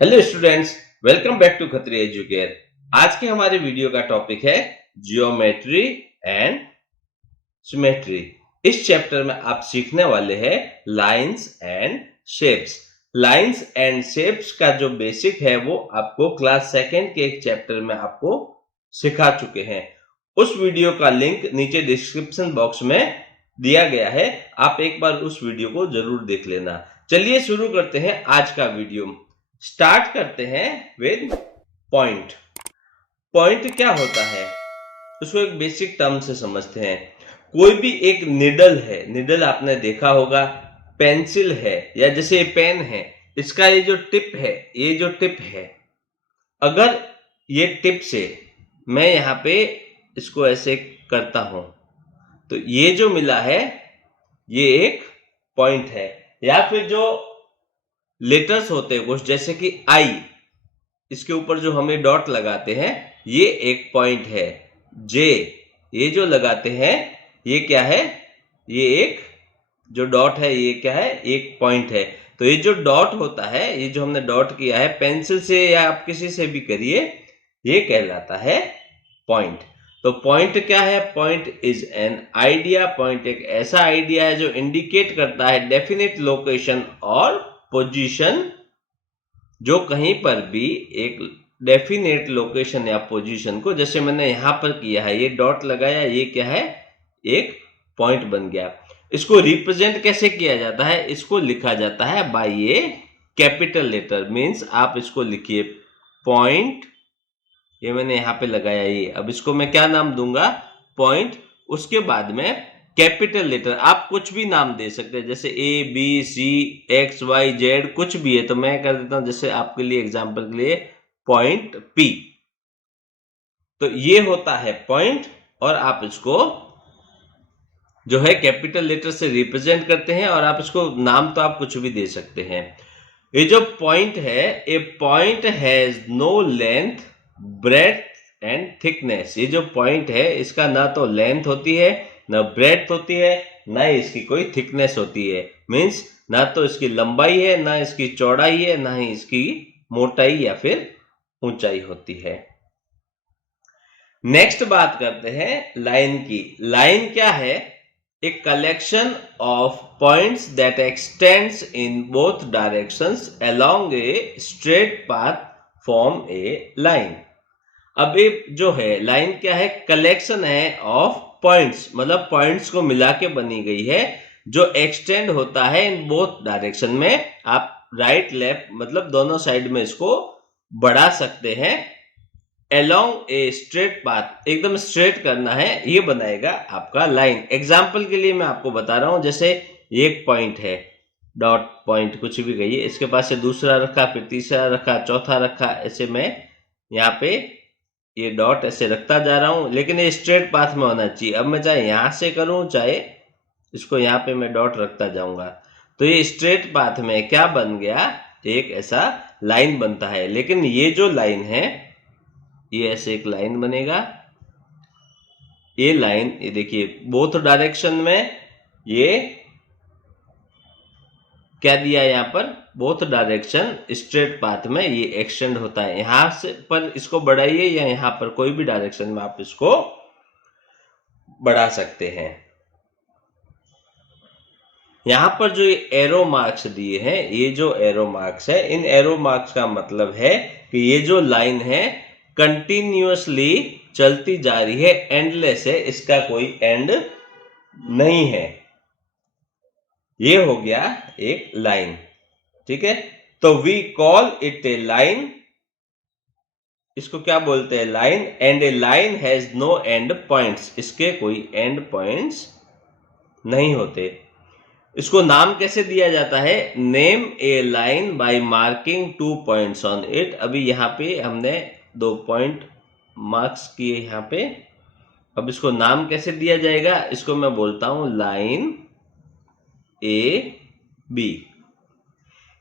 Hello students, welcome back to Khatri Educare. आज के हमारे वीडियो का टॉपिक है जियोमेट्री एंड सिमेट्री। इस चैप्टर में आप सीखने वाले हैं lines and shapes. Lines and shapes का जो बेसिक है वो आपको क्लास सेकेंड के एक चैप्टर में आपको सिखा चुके हैं। उस वीडियो का लिंक नीचे डिस्क्रिप्शन बॉक्स में दिया गया है, आप एक बार उस वीडियो को जरूर देख लेना। चलिए शुरू करते हैं आज का वीडियो। स्टार्ट करते हैं विद पॉइंट। पॉइंट क्या होता है उसको एक बेसिक टर्म से समझते हैं। कोई भी एक निडल है, निडल आपने देखा होगा, पेंसिल है या जैसे पेन है, इसका ये जो टिप है, ये जो टिप है, अगर ये टिप से मैं यहाँ पे इसको ऐसे करता हूं तो ये जो मिला है ये एक पॉइंट है। या फिर जो लेटर्स होते हैं कुछ जैसे कि आई, इसके ऊपर जो हमें डॉट लगाते हैं ये एक पॉइंट है। जे, ये जो लगाते हैं ये क्या है, ये एक जो डॉट है ये क्या है, एक पॉइंट है। तो ये जो डॉट होता है, ये जो हमने डॉट किया है पेंसिल से या आप किसी से भी करिए, ये कहलाता है पॉइंट। तो पॉइंट क्या है? Point is an idea. Point एक ऐसा आइडिया है जो इंडिकेट करता है डेफिनेट लोकेशन और पोजीशन, जो कहीं पर भी एक डेफिनेट लोकेशन या पोजीशन को, जैसे मैंने यहां पर किया है, ये डॉट लगाया, ये क्या है, एक पॉइंट बन गया। इसको रिप्रेजेंट कैसे किया जाता है? इसको लिखा जाता है बाय ए कैपिटल लेटर। मींस आप इसको लिखिए पॉइंट, ये मैंने यहां पे लगाया ये, अब इसको मैं क्या नाम दूंगा? पॉइंट। उसके बाद में कैपिटल लेटर, आप कुछ भी नाम दे सकते हैं, जैसे A B C X Y Z कुछ भी है, तो मैं कर देता हूं जैसे आपके लिए एग्जांपल के लिए पॉइंट पी। तो ये होता है पॉइंट, और आप इसको जो है कैपिटल लेटर से रिप्रेजेंट करते हैं, और आप इसको नाम तो आप कुछ भी दे सकते हैं। ये जो पॉइंट है, a point has no length, breadth and thickness. ये जो पॉइंट है इसका ना तो लेंथ होती है, ना ब्रेड्थ होती है, ना ही इसकी कोई थिकनेस होती है। मींस ना तो इसकी लंबाई है, ना इसकी चौड़ाई है, ना ही इसकी मोटाई या फिर ऊंचाई होती है। नेक्स्ट बात करते हैं लाइन की। लाइन क्या है? A collection of points that extends in both directions along a straight path form a line. अब ये जो है लाइन क्या है? कलेक्शन है ऑफ पॉइंट्स, मतलब पॉइंट्स को मिला के बनी गई है, जो एक्सटेंड होता है इन बोथ डायरेक्शन में। आप राइट लेफ्ट मतलब दोनों साइड में इसको बढ़ा सकते हैं। अलोंग ए स्ट्रेट पाथ, एकदम स्ट्रेट करना है, ये बनाएगा आपका लाइन। एग्जाम्पल के लिए मैं आपको बता रहा हूं, जैसे एक पॉइंट है, डॉट पॉइंट कुछ भी कहिए, इसके पास से दूसरा रखा, फिर तीसरा रखा, चौथा रखा, ऐसे मैं यहाँ पे ये डॉट ऐसे रखता जा रहा हूं, लेकिन ये स्ट्रेट पाथ में होना चाहिए। अब मैं चाहे यहां से करूं, चाहे इसको यहाँ पे मैं डॉट रखता जाऊंगा, तो ये स्ट्रेट पाथ में क्या बन गया? एक ऐसा लाइन बनता है। लेकिन ये जो लाइन है, ये ऐसे एक लाइन बनेगा, ये लाइन, ये देखिए बोथ डायरेक्शन में ये क्या दिया है, यहां पर बोथ डायरेक्शन स्ट्रेट पाथ में ये एक्सटेंड होता है। यहां से पर इसको बढ़ाइए या यहां पर कोई भी डायरेक्शन में आप इसको बढ़ा सकते हैं। यहां पर जो ये एरो मार्क्स दिए हैं, ये जो एरो मार्क्स है, इन एरो मार्क्स का मतलब है कि ये जो लाइन है कंटिन्यूअसली चलती जा रही है, एंडलेस है, इसका कोई एंड नहीं है। ये हो गया एक लाइन, ठीक है। तो we call it a line, इसको क्या बोलते हैं? Line. And a line has no end points, इसके कोई एंड पॉइंट्स नहीं होते। इसको नाम कैसे दिया जाता है? Name A line by marking 2 points on it. अभी यहाँ पे हमने 2 पॉइंट मार्क्स किए यहाँ पे, अब इसको नाम कैसे दिया जाएगा? इसको मैं बोलता हूं लाइन ए बी,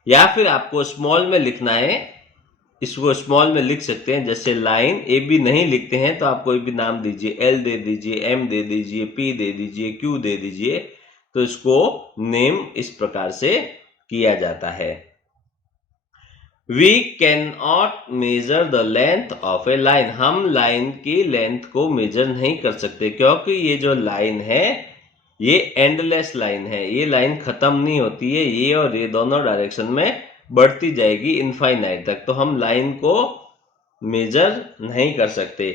या फिर आपको स्मॉल में लिखना है, इसको स्मॉल में लिख सकते हैं, जैसे लाइन ए बी नहीं लिखते हैं तो आप कोई भी नाम दीजिए, एल दे दीजिए, एम दे दीजिए, पी दे दीजिए, क्यू दे दीजिए। तो इसको नेम इस प्रकार से किया जाता है। We can not measure the length of a line, हम लाइन की लेंथ को मेजर नहीं कर सकते, क्योंकि ये जो लाइन है ये एंडलेस लाइन है, ये लाइन खत्म नहीं होती है, ये और ये दोनों डायरेक्शन में बढ़ती जाएगी इनफाइनाइट तक, तो हम लाइन को मेजर नहीं कर सकते।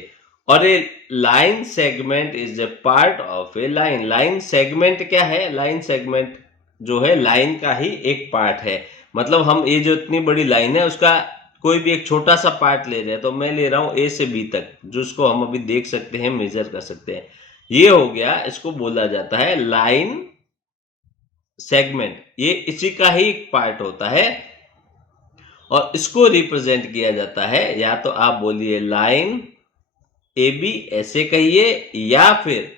और a line segment is a part of a line, line segment क्या है, लाइन सेगमेंट जो है लाइन का ही एक पार्ट है, मतलब हम ये जो इतनी बड़ी लाइन है उसका कोई भी एक छोटा सा पार्ट ले रहे हैं, तो मैं ले रहा हूं ए से बी तक, जिसको हम अभी देख सकते हैं, मेजर कर सकते हैं, ये हो गया, इसको बोला जाता है लाइन सेगमेंट, ये इसी का ही एक पार्ट होता है और इसको रिप्रेजेंट किया जाता है, या तो आप बोलिए लाइन ए बी ऐसे कहिए, या फिर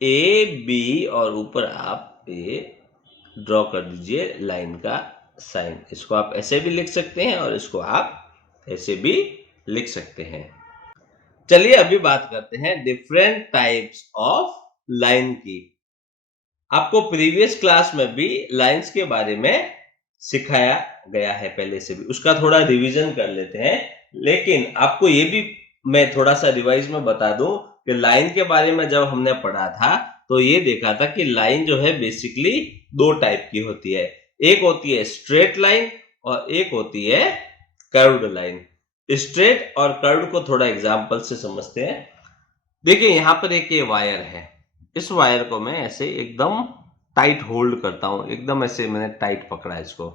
ए बी और ऊपर आप ए ड्रॉ कर दीजिए लाइन का साइन, इसको आप ऐसे भी लिख सकते हैं और इसको आप ऐसे भी लिख सकते हैं। चलिए अभी बात करते हैं डिफरेंट टाइप्स ऑफ लाइन की। आपको प्रीवियस क्लास में भी लाइंस के बारे में सिखाया गया है पहले से भी, उसका थोड़ा रिवीजन कर लेते हैं, लेकिन आपको ये भी मैं थोड़ा सा रिवाइज में बता दूं कि लाइन के बारे में जब हमने पढ़ा था तो ये देखा था कि लाइन जो है बेसिकली दो टाइप की होती है, एक होती है स्ट्रेट लाइन और एक होती है कर्व्ड लाइन। स्ट्रेट और कर्व्ड को थोड़ा एग्जांपल से समझते हैं। देखिए यहां पर एक ये वायर है, इस वायर को मैं ऐसे एकदम टाइट होल्ड करता हूं, एकदम ऐसे मैंने टाइट पकड़ा इसको,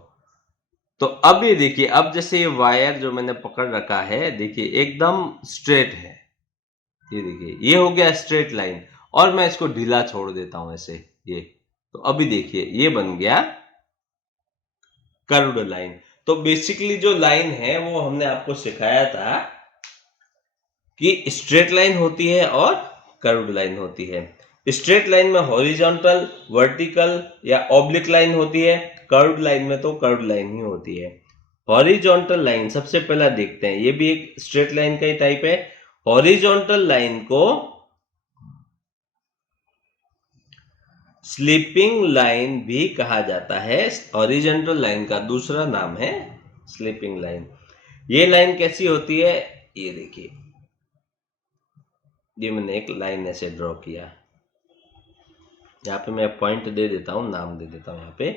तो अब ये देखिए, अब जैसे ये वायर जो मैंने पकड़ रखा है देखिए एकदम स्ट्रेट है, ये देखिए ये हो गया स्ट्रेट लाइन, और मैं इसको ढीला छोड़ देता हूं ऐसे, ये तो अभी देखिए ये बन गया कर्व्ड लाइन। तो बेसिकली जो लाइन है वो हमने आपको सिखाया था कि स्ट्रेट लाइन होती है और कर्व्ड लाइन होती है। स्ट्रेट लाइन में हॉरिजॉन्टल, वर्टिकल या ऑब्लिक लाइन होती है, कर्व्ड लाइन में तो कर्व्ड लाइन ही होती है। हॉरिजॉन्टल लाइन सबसे पहला देखते हैं, ये भी एक स्ट्रेट लाइन का ही टाइप है। हॉरिजॉन्टल लाइन को स्लीपिंग लाइन भी कहा जाता है, हॉरिजॉन्टल लाइन का दूसरा नाम है स्लीपिंग लाइन। ये लाइन कैसी होती है, ये देखिए, ये मैंने एक लाइन ऐसे ड्रॉ किया, यहाँ पे मैं पॉइंट दे देता हूं, नाम दे देता हूं यहाँ पे।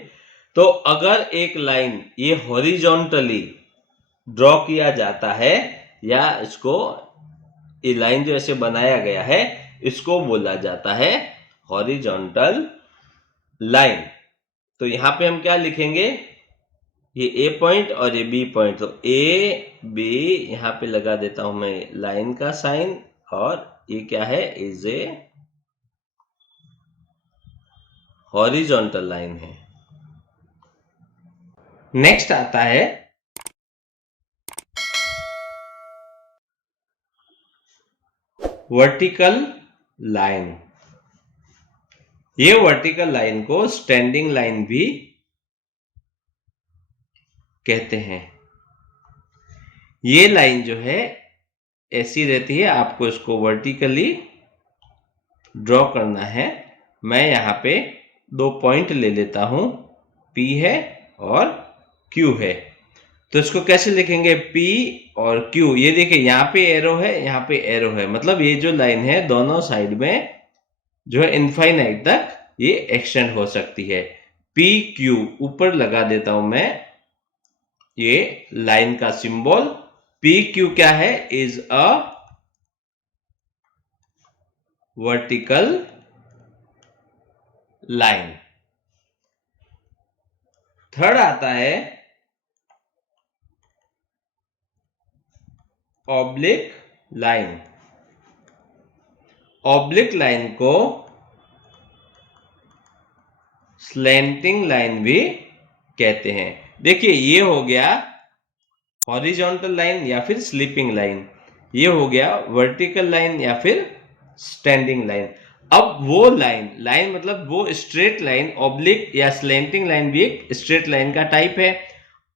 तो अगर एक लाइन ये हॉरिजॉन्टली ड्रॉ किया जाता है, या इसको ये लाइन जो ऐसे बनाया गया है इसको बोला जाता है हॉरिजॉन्टल लाइन। तो यहां पे हम क्या लिखेंगे, ये ए पॉइंट और ये बी पॉइंट, तो ए बी यहां पे लगा देता हूं मैं लाइन का साइन, और ये क्या है, इज ए हॉरिजॉन्टल लाइन है। नेक्स्ट आता है वर्टिकल लाइन। ये वर्टिकल लाइन को स्टैंडिंग लाइन भी कहते हैं। ये लाइन जो है ऐसी रहती है, आपको इसको वर्टिकली ड्रॉ करना है। मैं यहाँ पे दो पॉइंट ले लेता हूं, P है और Q है, तो इसको कैसे लिखेंगे, P और Q। ये देखिए यहाँ पे एरो है, यहाँ पे एरो है, मतलब ये जो लाइन है दोनों साइड में जो है इनफाइनाइट तक ये एक्सटेंड हो सकती है। P Q ऊपर लगा देता हूं मैं ये लाइन का सिंबल, P Q क्या है, is a vertical line. Third आता है ऑब्लिक लाइन। ऑब्लिक लाइन को स्लैंटिंग लाइन भी कहते हैं। देखिए ये हो गया हॉरिजॉन्टल लाइन या फिर स्लीपिंग लाइन, ये हो गया वर्टिकल लाइन या फिर स्टैंडिंग लाइन। अब वो लाइन मतलब वो स्ट्रेट लाइन, ऑब्लिक या स्लैंटिंग लाइन भी एक स्ट्रेट लाइन का टाइप है।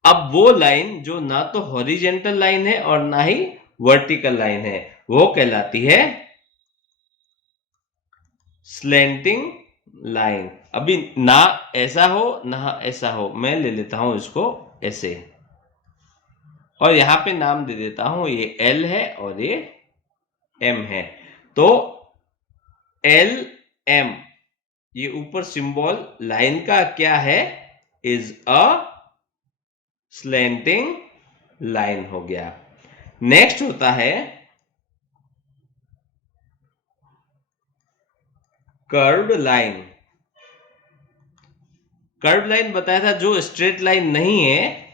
अब वो लाइन जो ना तो हॉरिजॉन्टल लाइन है और ना ही वर्टिकल लाइन है, वो कहलाती है स्लैंटिंग लाइन। अभी ना ऐसा हो ना ऐसा हो, मैं ले लेता हूं इसको ऐसे, और यहाँ पे नाम दे देता हूं, ये एल है और ये एम है। तो एल एम, ये ऊपर सिंबल लाइन का क्या है, इज अ स्लैंटिंग लाइन हो गया। नेक्स्ट होता है कर्व्ड लाइन। कर्व्ड लाइन बताया था, जो स्ट्रेट लाइन नहीं है,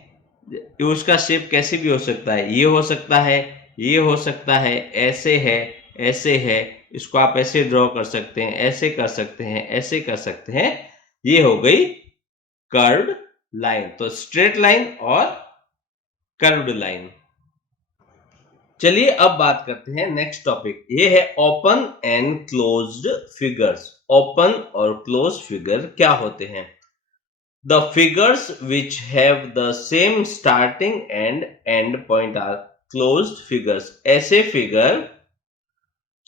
उसका शेप कैसे भी हो सकता है, ये हो सकता है, ये हो सकता है, ऐसे है, ऐसे है, इसको आप ऐसे ड्रॉ कर सकते हैं, ऐसे कर सकते हैं, ऐसे कर सकते हैं। ये हो गई कर्व्ड लाइन। तो स्ट्रेट लाइन और कर्व्ड लाइन। चलिए अब बात करते हैं नेक्स्ट टॉपिक, ये है open and closed figures. Open और क्लोज फिगर क्या होते हैं? The figures which have the same starting and end point are closed figures. ऐसे फिगर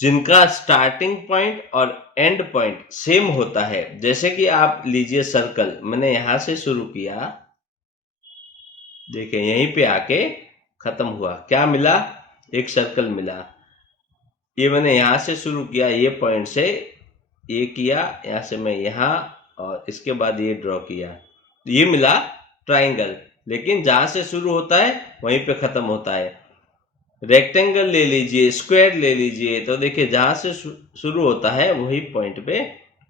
जिनका स्टार्टिंग पॉइंट और एंड पॉइंट सेम होता है, जैसे कि आप लीजिए सर्कल, मैंने यहां से शुरू किया, देखिए यहीं पे आके खत्म हुआ, क्या मिला, एक सर्कल मिला। ये मैंने यहां से शुरू किया, ये पॉइंट से ये किया, यहां से मैं यहां, और इसके बाद ये ड्रॉ किया, ये मिला ट्राइंगल। लेकिन जहां से शुरू होता है वहीं पे खत्म होता है। रेक्टेंगल ले लीजिए, स्क्वायर ले लीजिए, तो देखिए जहां से शुरू होता है वही पॉइंट पे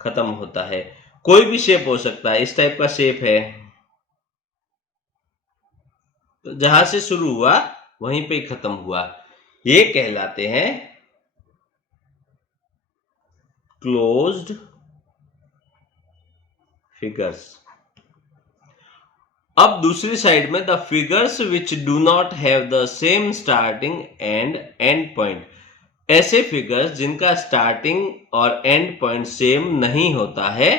खत्म होता है। कोई भी शेप हो सकता है, इस टाइप का शेप है, तो जहां से शुरू हुआ वहीं पे खत्म हुआ, ये कहलाते हैं क्लोज्ड फिगर्स। अब दूसरी साइड में the figures which do not have the same starting and and point. ऐसे फिगर्स जिनका स्टार्टिंग और एंड पॉइंट सेम नहीं होता है,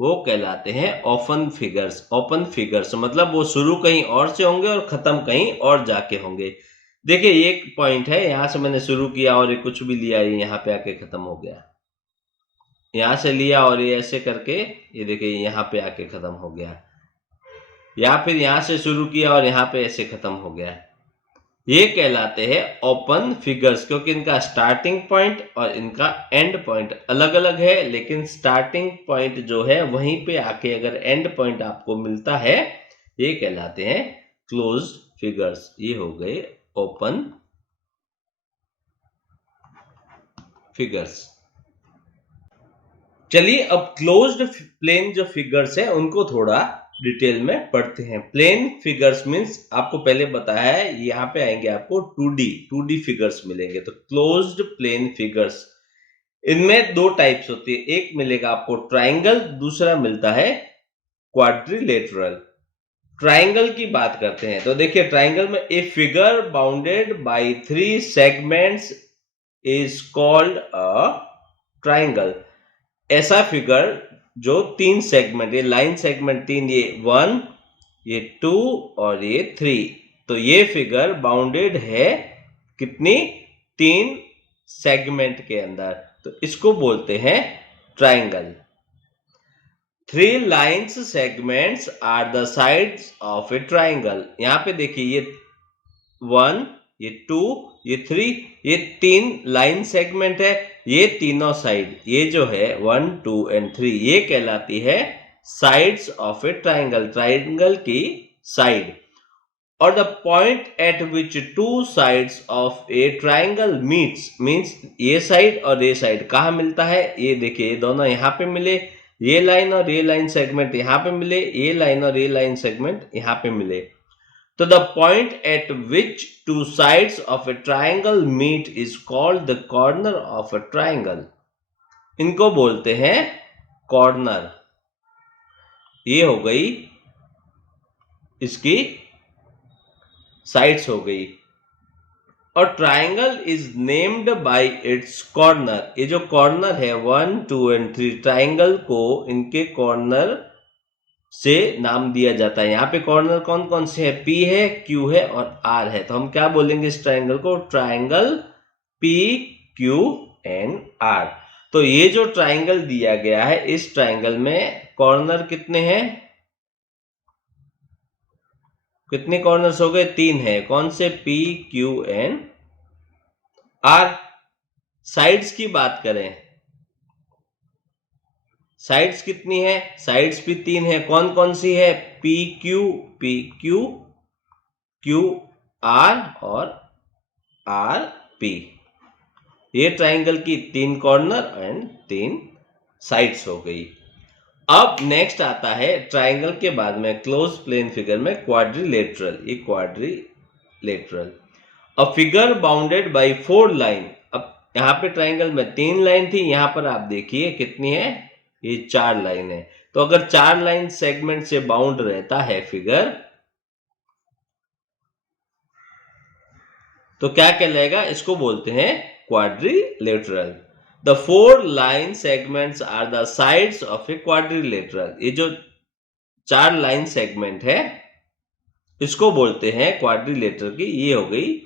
वो कहलाते हैं ओपन फिगर्स। ओपन फिगर्स मतलब वो शुरू कहीं और से होंगे और खत्म कहीं और जाके होंगे। देखिए ये एक पॉइंट है, यहां से मैंने शुरू किया और ये कुछ भी लिया, ये यहाँ पे आके खत्म हो गया, यहां से लिया और ये ऐसे करके, ये देखिए यहाँ पे आके खत्म हो गया, या फिर यहां से शुरू किया और यहाँ पे ऐसे खत्म हो गया। ये कहलाते हैं ओपन फिगर्स, क्योंकि इनका स्टार्टिंग पॉइंट और इनका एंड पॉइंट अलग अलग है, लेकिन स्टार्टिंग पॉइंट जो है वहीं पे आके अगर एंड पॉइंट आपको मिलता है, ये कहलाते हैं क्लोज्ड फिगर्स। ये हो गए ओपन फिगर्स। चलिए अब क्लोज्ड प्लेन जो फिगर्स है उनको थोड़ा डिटेल में पढ़ते हैं। प्लेन फिगर्स मींस आपको पहले बताया है, यहाँ पे आएंगे आपको 2D फिगर्स मिलेंगे। तो क्लोज्ड प्लेन फिगर्स, इनमें दो टाइप्स होती है, एक मिलेगा आपको ट्राइंगल, दूसरा मिलता है क्वाड्रिलेटरल। ट्राइंगल की बात करते हैं तो देखिए ट्राइंगल में a figure bounded by 3 segments is called a triangle. ऐसा फिगर जो 3 सेगमेंट, ये लाइन सेगमेंट 3, ये 1, ये 2 और ये 3, तो ये फिगर बाउंडेड है कितनी, 3 सेगमेंट के अंदर, तो इसको बोलते हैं triangle. 3 lines segments are the sides of a triangle. यहां पे देखिए ये 1, ये 2, ये 3, ये 3 लाइन सेगमेंट है, ये तीनों साइड, ये जो है 1, 2 एंड 3, ये कहलाती है sides of a triangle, triangle की साइड। और the point at which 2 sides of a triangle meets means ये साइड और ये साइड कहाँ मिलता है, ये देखिए ये दोनों यहाँ पे मिले, ये लाइन और ये लाइन सेगमेंट यहाँ पे मिले, ये लाइन और ये लाइन सेगमेंट यहाँ पे मिले। तो the point at which 2 sides of a triangle meet is called the corner of a triangle. इनको बोलते हैं कॉर्नर। ये हो गई इसकी साइड्स हो गई। और triangle is named by it's corner. ये जो कॉर्नर है 1, 2 एंड 3, ट्राइंगल को इनके कॉर्नर से नाम दिया जाता है। यहाँ पे कॉर्नर कौन कौन से है, P है, Q है और R है। तो हम क्या बोलेंगे इस ट्राइंगल को, triangle P, Q and R। तो ये जो ट्राइंगल दिया गया है, इस ट्राइंगल में कॉर्नर कितने हैं, कितने कॉर्नर्स हो गए? 3 है। कौन से? P, Q and R। Sides की बात करें, साइड्स कितनी है? साइड्स भी 3 है। कौन कौन सी है? P Q Q R और R P। ये ट्राइंगल की 3 कॉर्नर एंड 3 साइड्स हो गई। अब नेक्स्ट आता है ट्राइंगल के बाद में क्लोज प्लेन फिगर में क्वाड्रिलेटरल। ये quadrilateral, a figure bounded bye 4 line. अब यहाँ पे ट्राइंगल में 3 लाइन थी, यहाँ पर आप देखिए कितनी है? ये 4 लाइन है। तो अगर 4 लाइन सेगमेंट से बाउंड रहता है फिगर, तो क्या कहलाएगा? इसको बोलते हैं quadrilateral. The 4 line segments are the sides of a quadrilateral. ये जो 4 लाइन सेगमेंट है, इसको बोलते हैं क्वाड्रिलेटरल की। ये हो गई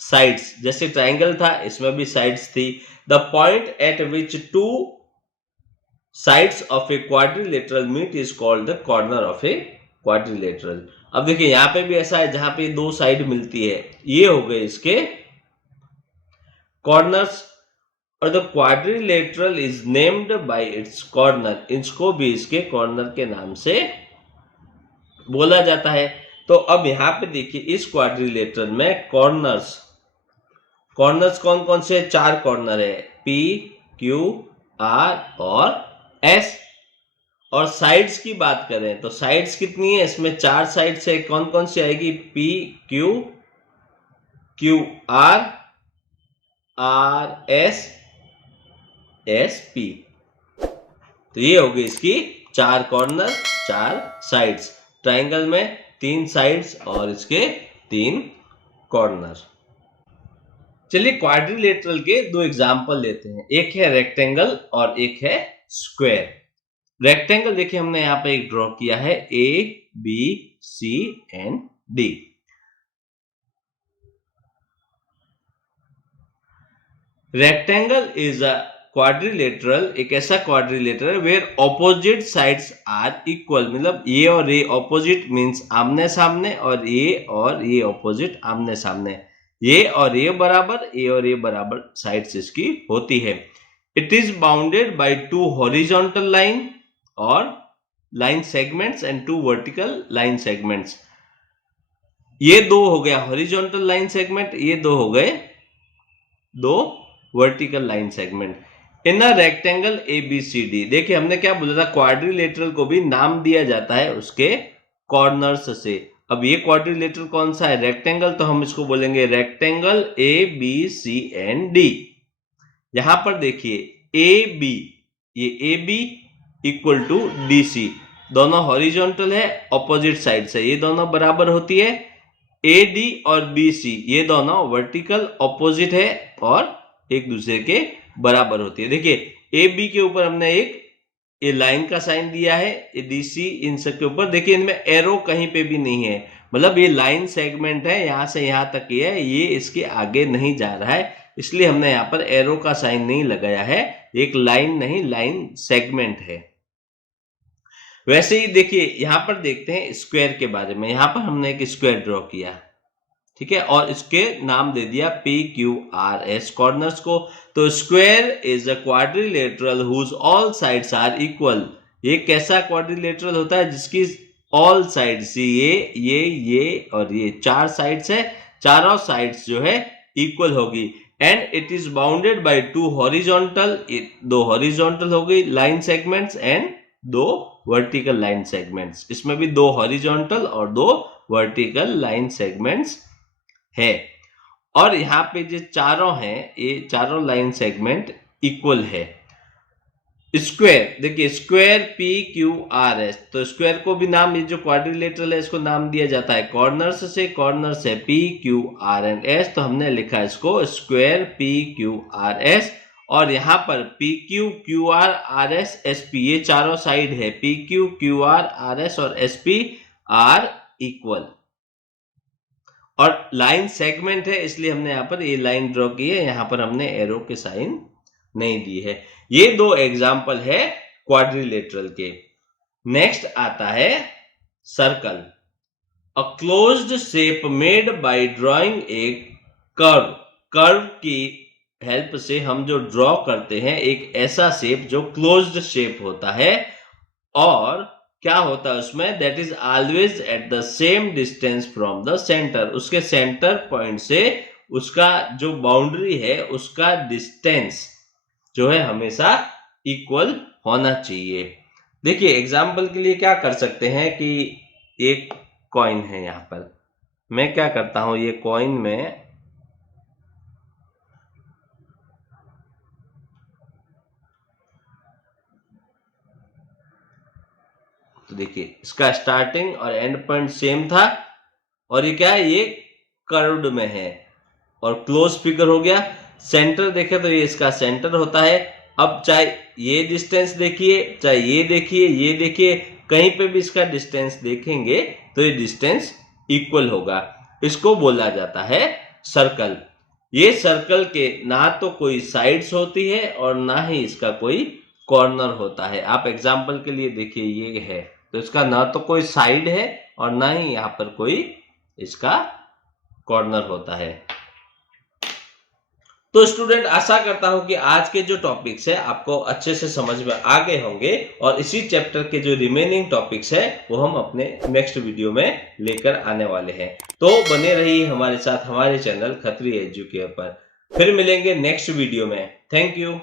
साइड्स। जैसे ट्राइंगल था, इसमें भी साइड्स थी। The point at which 2 sides of a quadrilateral meet is called the corner of a quadrilateral. अब देखिए यहां पे भी ऐसा है, जहां पे 2 साइड मिलती है, ये हो गए इसके कॉर्नर्स। और the quadrilateral is named by it's corner. इसको भी इसके कॉर्नर के नाम से बोला जाता है। तो अब यहां पे देखिए इस क्वाड्रिलेटरल में कॉर्नर्स कौन कौन से? 4 कॉर्नर है, P, Q, R और S। और साइड्स की बात करें तो साइड्स कितनी है? इसमें 4 साइड्स है। कौन कौन सी आएगी? P, Q, Q, R, R, S, S, P। तो ये हो गई इसकी 4 कॉर्नर, 4 साइड्स। ट्राइंगल में 3 साइड्स और इसके 3 कॉर्नर। चलिए क्वाड्रिलेटरल के 2 एग्जांपल लेते हैं। एक है रेक्टेंगल और एक है स्क्वायर। रेक्टेंगल देखिए हमने यहाँ पे एक ड्रॉ किया है, A, B, C and D। Rectangle is a quadrilateral, एक ऐसा quadrilateral where opposite sides are equal. मतलब ये और ये ऑपोजिट मींस आमने सामने, और ये ऑपोजिट आमने सामने। ये और ये बराबर, ये और ये बराबर साइड्स इसकी होती है। It is bounded by 2 horizontal line और line segments and 2 vertical line segments. ये 2 हो गया हॉरिजॉन्टल लाइन सेगमेंट, ये 2 हो गए 2 vertical line segment in a rectangle ABCD। देखिए हमने क्या बोला था? क्वाड्रिलेटरल को भी नाम दिया जाता है उसके कॉर्नर्स से। अब ये क्वाड्रिलेटरल कौन सा है? रेक्टेंगल। तो हम इसको बोलेंगे रेक्टेंगल ABC एंड D। यहां पर देखिए AB, ये AB इक्वल टू DC, दोनों हॉरिजॉन्टल है, ऑपोजिट साइड से, ये दोनों बराबर होती है। AD और BC ये दोनों वर्टिकल ऑपोजिट है और एक दूसरे के बराबर होती है। देखिए AB के ऊपर हमने एक ये लाइन का साइन दिया है, DC इन सब के ऊपर देखिए इनमें एरो कहीं पे भी नहीं है। मतलब ये लाइन सेगमेंट है, यहां से यहां तक ये है, ये इसके आगे नहीं जा रहा है, इसलिए हमने यहाँ पर एरो का साइन नहीं लगाया है। एक लाइन नहीं, लाइन सेगमेंट है। वैसे ही देखिए यहां पर देखते हैं स्क्वायर के बारे में। यहां पर हमने एक स्क्वायर ड्रॉ किया, ठीक है, और इसके नाम दे दिया PQRS कॉर्नर्स को। तो square is a quadrilateral whose all sides are equal. ये कैसा क्वाड्रिलेटरल होता है? जिसकी ऑल साइड्स, ये और ये 4 साइड्स है, चारों साइड्स जो है इक्वल होगी। And it is bounded by 2 horizontal, 2 horizontal हो गई line segments and 2 vertical line segments. इसमें भी 2 हॉरिजॉन्टल और 2 वर्टिकल लाइन सेगमेंट्स है। और यहाँ पे जो चारों हैं, ये चारों लाइन सेगमेंट इक्वल है। स्क्वायर देखिए स्क्वायर PQRS, तो स्क्वायर को भी नाम, ये जो क्वाड्रिलेटरल है इसको नाम दिया जाता है कॉर्नर्स से। कॉर्नर्स है PQR एंड S, तो हमने लिखा इसको स्क्वायर PQRS। और यहाँ पर PQQRRS SP, ये चारों साइड है, PQQRRS और SP आर इक्वल। और लाइन सेगमेंट है, इसलिए हमने यहाँ पर ये लाइन ड्रॉ की है, यहाँ पर हमने एरो के साइन नहीं दी है। ये 2 एग्जाम्पल है क्वाड्रिलेटरल के। नेक्स्ट आता है circle. A closed shape made by drawing A curve. Curve की हेल्प से हम जो ड्रॉ करते हैं एक ऐसा शेप जो क्लोज्ड शेप होता है, और क्या होता है उसमें, that is always at the same distance from the centre. उसके सेंटर पॉइंट से उसका जो बाउंड्री है उसका डिस्टेंस जो है हमेशा इक्वल होना चाहिए। देखिए एग्जाम्पल के लिए क्या कर सकते हैं कि एक कॉइन है, यहां पर मैं क्या करता हूं, ये कॉइन में तो देखिए इसका स्टार्टिंग और एंड पॉइंट सेम था, और ये क्या है, ये कर्व्ड में है और क्लोज फिगर हो गया। सेंटर देखे तो ये इसका सेंटर होता है। अब चाहे ये डिस्टेंस देखिए, चाहे ये देखिए, ये देखिए, कहीं पे भी इसका डिस्टेंस देखेंगे तो ये डिस्टेंस इक्वल होगा। इसको बोला जाता है सर्कल। ये सर्कल के ना तो कोई साइड्स होती है और ना ही इसका कोई कॉर्नर होता है। आप एग्जाम्पल के लिए देखिए, ये है तो इसका ना तो कोई साइड है और ना ही यहाँ पर कोई इसका कॉर्नर होता है। तो स्टूडेंट आशा करता हूं कि आज के जो टॉपिक्स है आपको अच्छे से समझ में आ गए होंगे, और इसी चैप्टर के जो रिमेनिंग टॉपिक्स है वो हम अपने नेक्स्ट वीडियो में लेकर आने वाले हैं। तो बने रहिए हमारे साथ हमारे चैनल खत्री एजुकेयर पर। फिर मिलेंगे नेक्स्ट वीडियो में। Thank you.